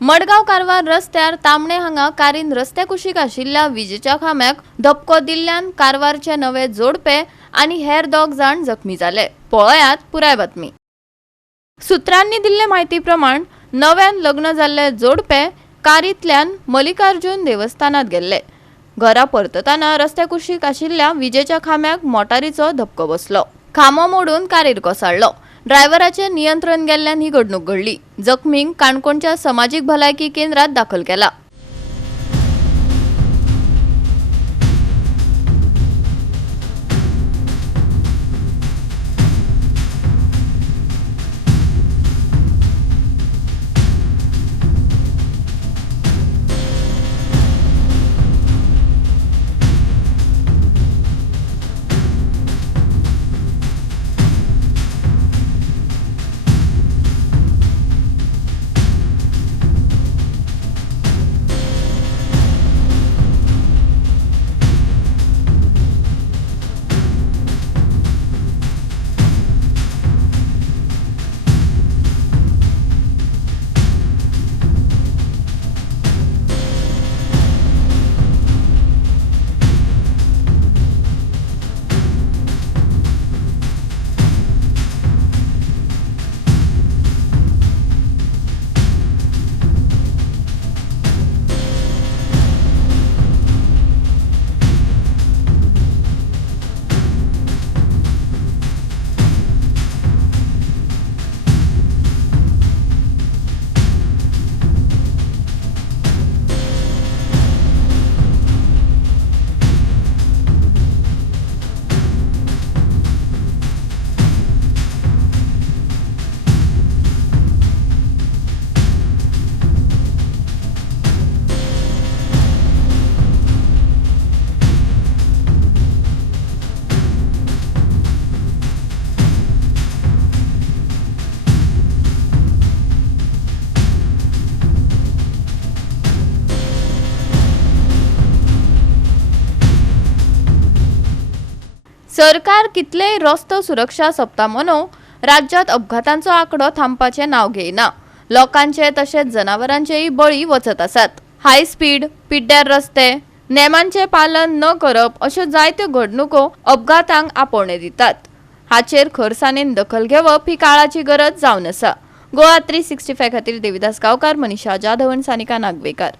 मडगाव कारवार रस्त्यार तामणे हांगा कारीन रस्त्या कुशीक आशिल्ल्या विजेच्या खांब्याक धपको दिल्ल्यान कारवारचे नवे जोडपे आनी हेर 2 जाण जखमी जाले। पळयात पुराय बातमी। सुत्रांनी दिल्ले म्हायती प्रमाण नव्यान लग्न जाल्ले जोडपे कारींतल्यान मल्लिकार्जुन देवस्थानात गेल्ले। घरा परतताना रस्त्या कुशीक आशिल्ल्या विजेच्या खांब्याक मोटारीचो धपको बसलो। खांबो मोडून कारीर कोसळ्ळो। ड्रायव्हराचे नियंत्रण गेल्ल्यान ही घडणूक घडली। जखमींक काणकोणच्या समाजीक भलायकी केंद्रात दाखल केला। सरकार कितलेय रस्तो सुरक्षा सप्ताह मनोवन राज्यात अपघातांचो आंकडो थांबपाचे नाव घेयना। लोकांचे तशेंच जनावरांचेय बळी वचत आसात। हाय स्पीड, पिड्ड्यार रस्ते, नेमांचे पालन न करप अश्यो जायत्यो घडणुको अपघातांक आपोवणे दितात। हाचेर खरसाणेन दखल घेवप ही काळाची गरज जावन आसा। गोवा 365 खातीर देविदास गांवकार, मनीषा जाधव, सानिका नागवेकर।